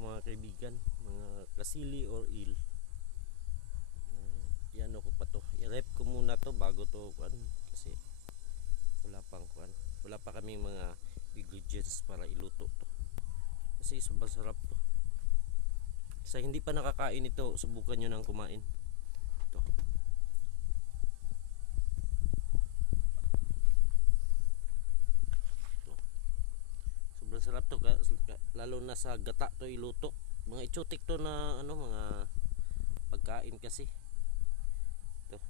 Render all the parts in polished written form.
mga kaibigan, mga kasili or il. Yan ako pa to. I-rep ko muna to bago to kuan kasi wala pa kaming mga ingredients para iluto to. Kasi sobrang sarap to. Sa hindi pa nakakain ito, subukan nyo nang kumain. Ito. Sobrang sarap to, lalo na sa gata to iluto. Mga exotic to na mga pagkain kasi. Ito.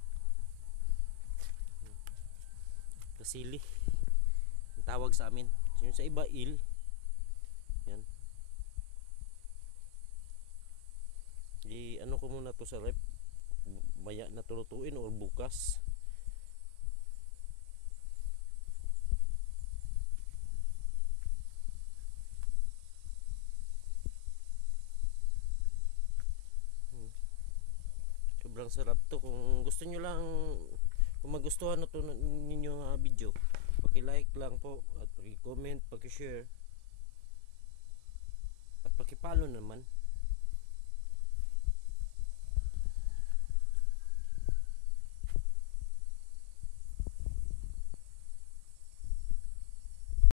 Kasili. Ang tawag sa amin. Yung sa iba il. Yan. Ano ko muna to sa rep. Maya na tulutuin or bukas. Sobrang sarap to. Kung gusto nyo lang, kung magustuhan na to ninyo video, paki-like lang po at paki-comment, paki-share at paki-follow naman.